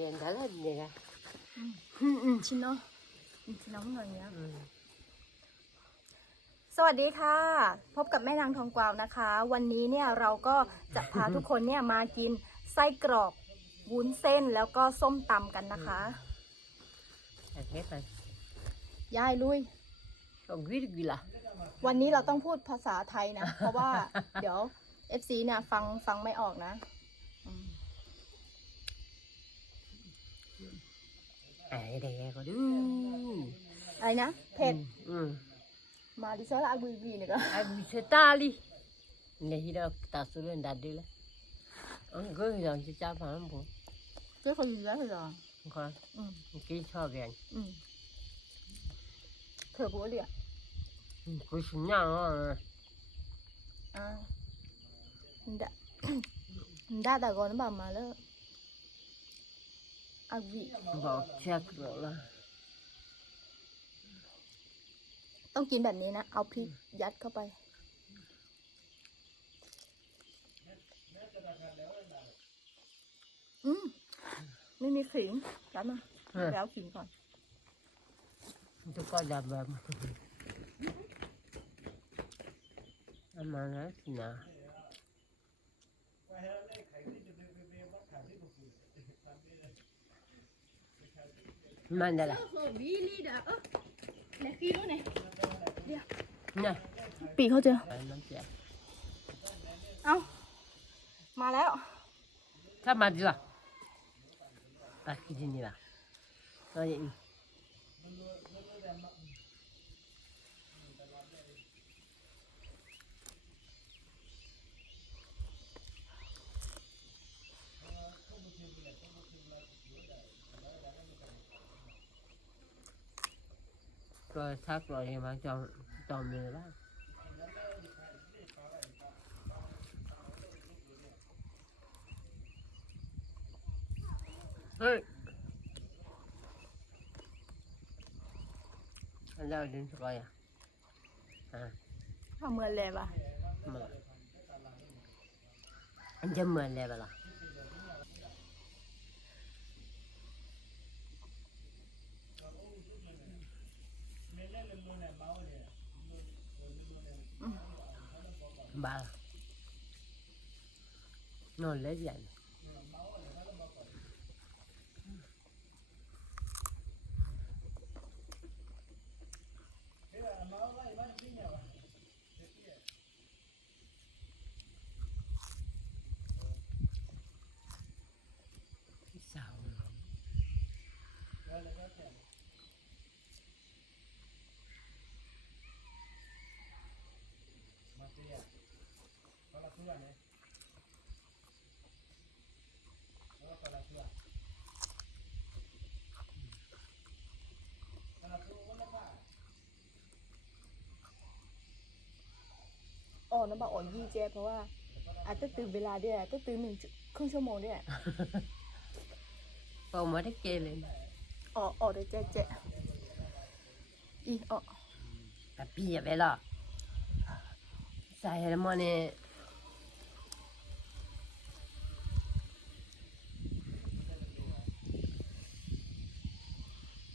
얘는 달라진 내가. อืมอืมชินเนาะอืมชินเนาะหน่อยเนี้ย 응. สวัสดีค่ะ พบกับแม่นางทองกวาวนะคะ วันนี้เนี่ยเราก็จะพาทุกคนเนี่ยมากินไส้กรอกวุ้นเส้นแล้วก็ส้มตำกันนะคะ 알겠다. ยายลุย 좀 위르기라. วันนี้เราต้องพูดภาษาไทยนะ เพราะว่าเดี๋ยว FC เนี่ยฟังฟังไม่ออกนะ Ai có đu. Ai nhá, thẹt. Ừ, ừ. Mà đi sao ai bùi bì nữa cơ. Ai bùi sẽ ta đi. Nè hi đó ta xuống lên đặt đi là. Ông cứ rồi chứ cha phải không bố. Chứ không gì đó rồi. Không. Ừ. Cái cho về. Ừ. Thở bố liền. Ừ, Cuối xuống nhà rồi. À. Đã. Đã đã gọi nó bảo mà lớn. อาวิบอกเช็คหรอละต้องกินแบบนี้นะ เอาพริกยัดเข้าไป อืมไม่มีขิงรับมาแล้วขิงก่อนจะก็ดับแบบประมาณนั้นนะ Mandala. Nè. ปีกเขาเจอ เอ้า มาแล้ว Sao mà đi vào? Bà khi đi đi vào. Rồi vậy. Rồi thắt rồi thì bạn cho cho mình đó Hey. Anh đâu đến coi à? À, ทำเหมือนเลยปะ mà. Anh châm mình đây bà là. Va. No, lesbiana. อ๋อน้ำบอกอ๋อยี่เจเพราะว่าอาจจะตื่นเวลาด้วยอาจจะตื่นหนึ่งชั่วครึ่งชั่วโมงด้วย còn mà thích chơi lên อ๋ออ๋อเดี๋ยวเจ๊เจ๊อีอ๋อ bà bia vậy là xài là món này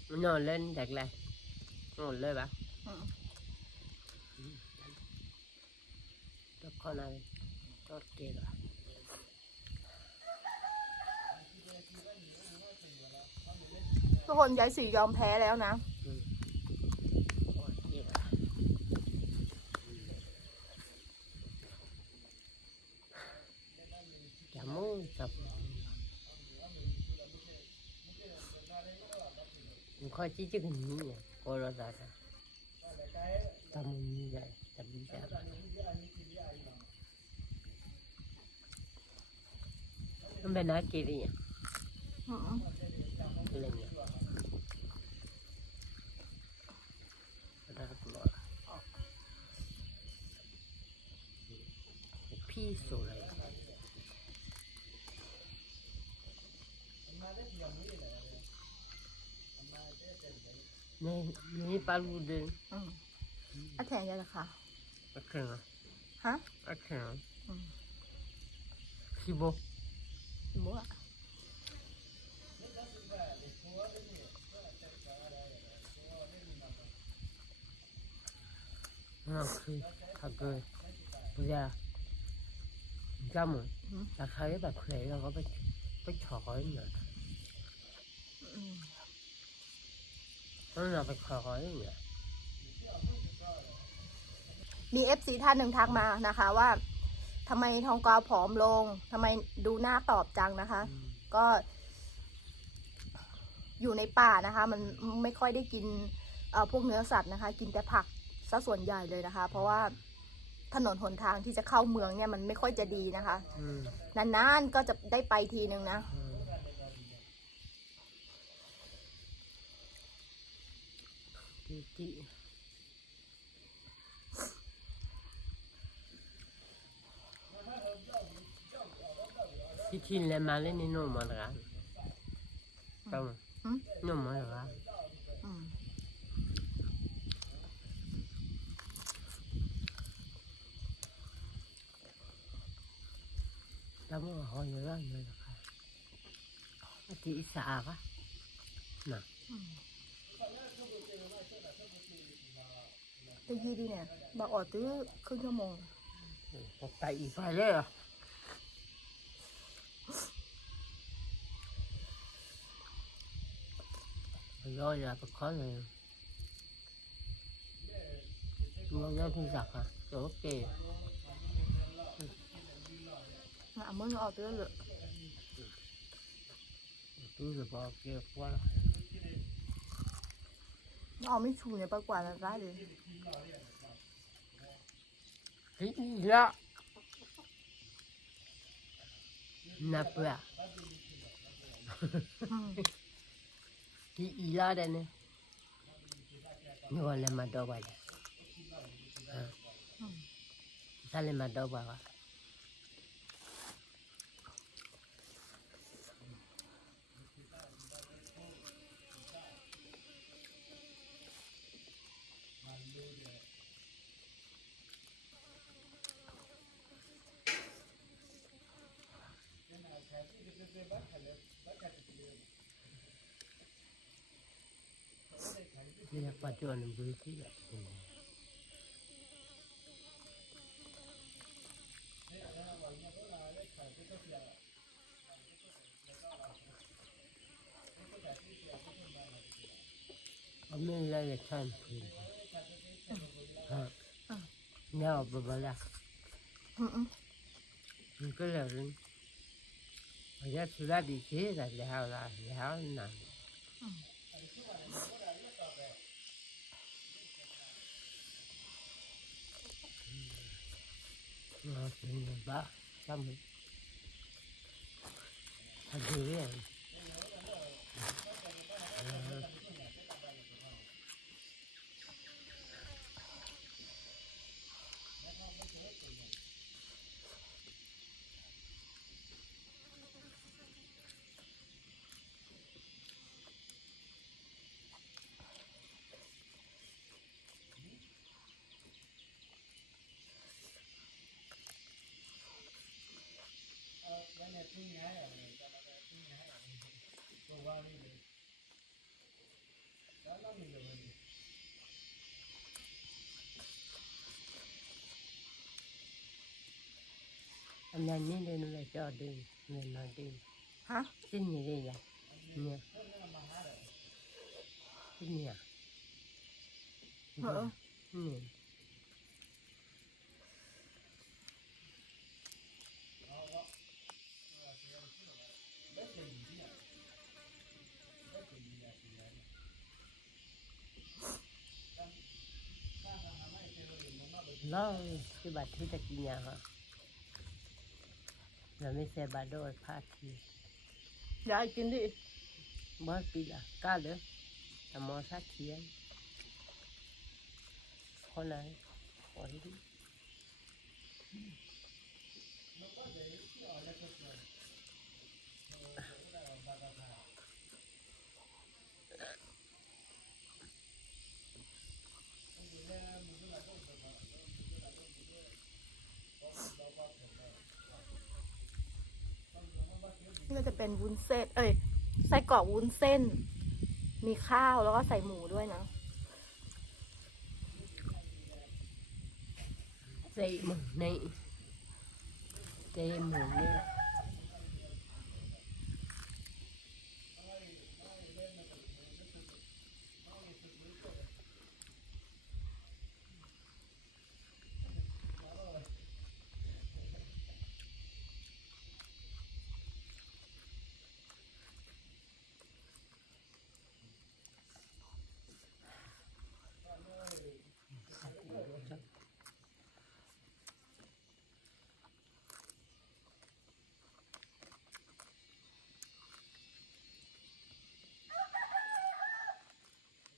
nó lên đặt lại nó lên bà อืม cho con này cho kia rồi ทุกคนยายสียอมแพ้แล้วนะ Ôi, kia rồi. chả muốn tập coi chỉ chứ hình như vậy coi rồi rồi tâm như vậy tâm như vậy Hôm nay nói kia đi nhỉ อืม lên nhỉ Đó là cái loại. Phi sổ này này này ba lu đến อืมอะแทนยายละค่ะ ở khen à ฮะ ở khen à Ừ. khi bố บั บัวน่าคือขากเกยปุยาจำราคาแบบเคยเราก็ไปไปขอเหมือนเราไปขอเหมือนมีเอฟซีท่านหนึ่งทักมานะคะว่า ทำไมทองกวาวผอมลงทำไมดูหน้าตอบจังนะคะ ก็ อยู่ในป่านะคะ มันไม่ค่อยได้กินพวกเนื้อสัตว์นะคะ กินแต่ผักซะส่วนใหญ่เลยนะคะ เพราะว่าถนนหนทางที่จะเข้าเมืองเนี่ยมันไม่ค่อยจะดีนะคะนานๆก็จะได้ไปทีนึงนะ อืมกิน อาทิตย์สาค่ะน่ะได้ยี่ดีเนี่ยบอกออตื้อครึ่งชั่วโมง ตกใจอีกไปเลยอะย่อยาตะคอนเลยมันยังที่สักอ่ะโอเคอะมึงออกตื้อเลย tôi là bao kia qua ออกไม่ชูเนี่ยประกว่าได้เลย Hí ra Nạp ra อืม Hí ra đây nè Nhưng mà làm mà đâu bà à. ဒီဤလာတယ်နဲ့ညောလည်းမတော့ပါဘူး။ဒါလည်းမတော့ပါပါ บบอันนี้อะไรจะทำคือฮะเนี่ยบบบบละอืมอืมมันก็เลยมันจะสุราดีเช่ နဲ့ပြင်းရတာလေကျွန်တော်ကပြင်းရတာလေပေါ်ပါလိမ့်မယ်ဒါလည်းမလုပ်ဘူးအမြန်နင်းတယ်လို့လည်းကြောက်တယ်မြန်မာတယ်ဟာသိနေရရမြန်သိနေရဟုတ်ဟုတ် เนี่ยเออนี่แล้วที่บัตรที่ตะกี้เนี่ยฮะเราไม่ใช่บัตรโดยพาทียายกินดิ Bớt đi là cá nữa là mò sát chiến con này con đi นี่ ก็จะเป็นวุ้นเส้น เอ้ยไส้กรอกวุ้นเส้น มีข้าวแล้วก็ใส่หมูด้วยนะ ใส่หมูในใส่หมูเนี่ยสิระมา ฮะ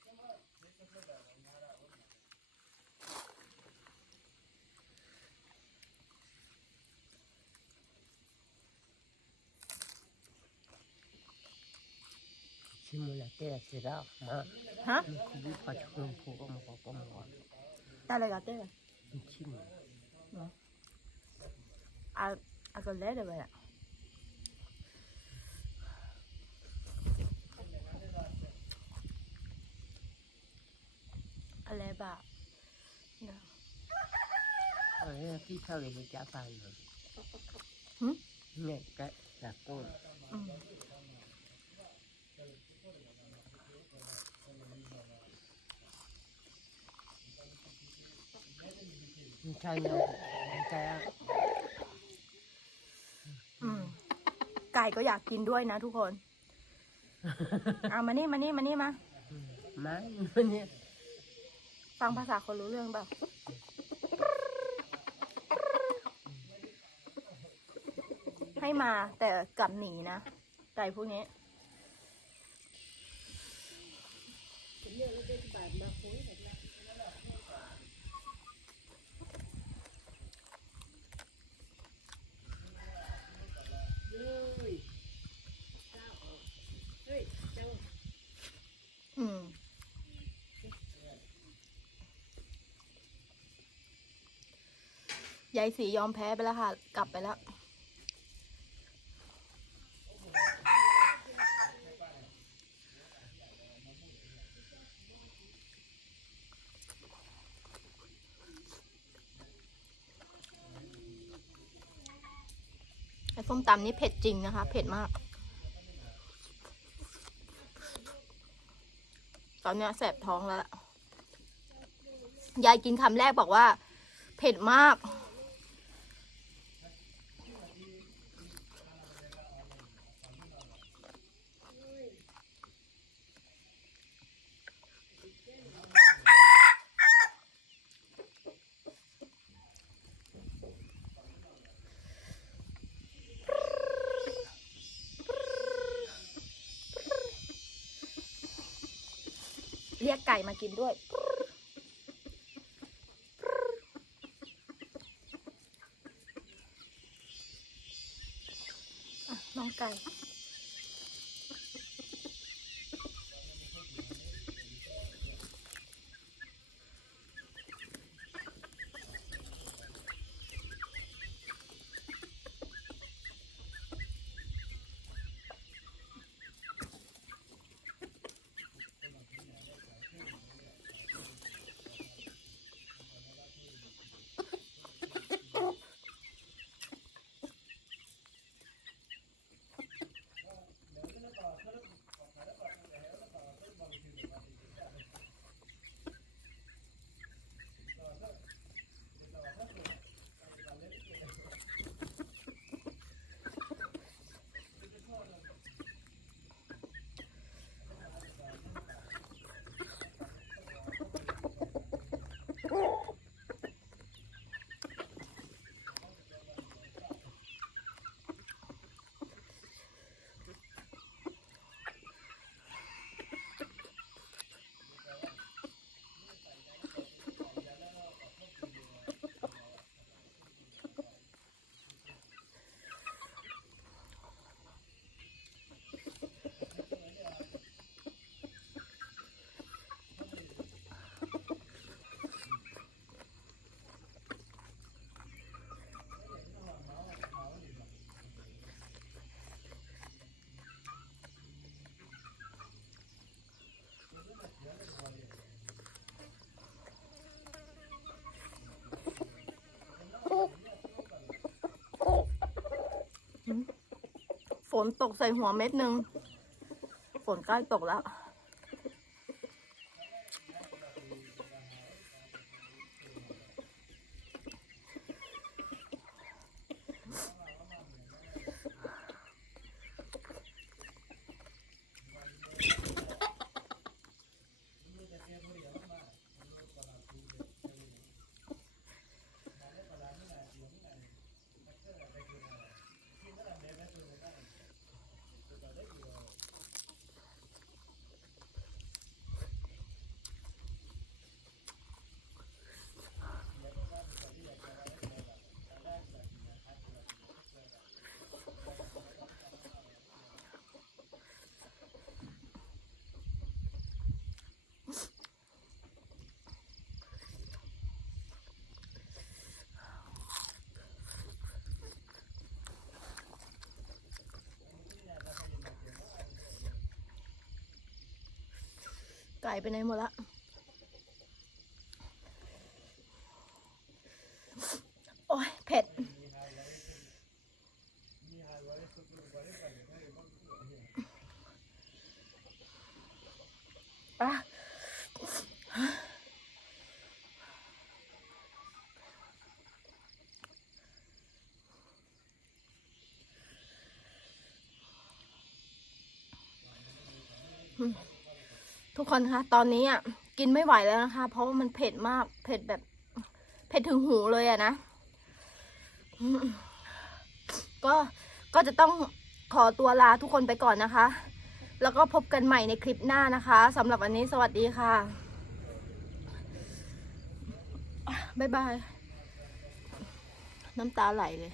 คุบิปัจจุบันพวกมาบอกมาว่า ได้เลย กับเต้เลยชิมุเอาเอาก็เล่เลยอะอะไรบ้างเออพี่ เข้าเลยจะฟังหน่อยเนี่ยก็จากต้นอืมมันใช่เนาะมันใช่อืมไก่ก็อยากกินด้วยนะทุกคน เอามานี่มานี่มานี่มามามันเนี่ยฟังภาษาคนรู้เรื่องเปล่าให้มาแต่กลับหนีนะ ไก่พวกนี้ อืม ยายสียอมแพ้ไปแล้วค่ะ กลับไปแล้ว ไอ้ส้มตำนี่เผ็ดจริงนะคะ เผ็ดมาก ตอนนี้แสบท้องแล้ว ยายกินคำแรกบอกว่า เผ็ดมาก รียกไก่มากินด้วย น้องไก่ นตกใส่หัวเม็ดหนึ่งฝนใกล้ตกแล้ว ก่ไปไหนหมดละโอ้ยเผ็ด อะ ทุกคนคะตอนนี้อะกินไม่ไหวแล้วนะคะ เพราะว่ามันเผ็ดมาก เผ็ดแบบ เผ็ดถึงหูเลยอะนะ ก็ก็จะต้องขอตัวลาทุกคนไปก่อนนะคะ แล้วก็พบกันใหม่ในคลิปหน้านะคะสำหรับวันนี้สวัสดีค่ะ บ๊ายบาย น้ำตาไหลเลย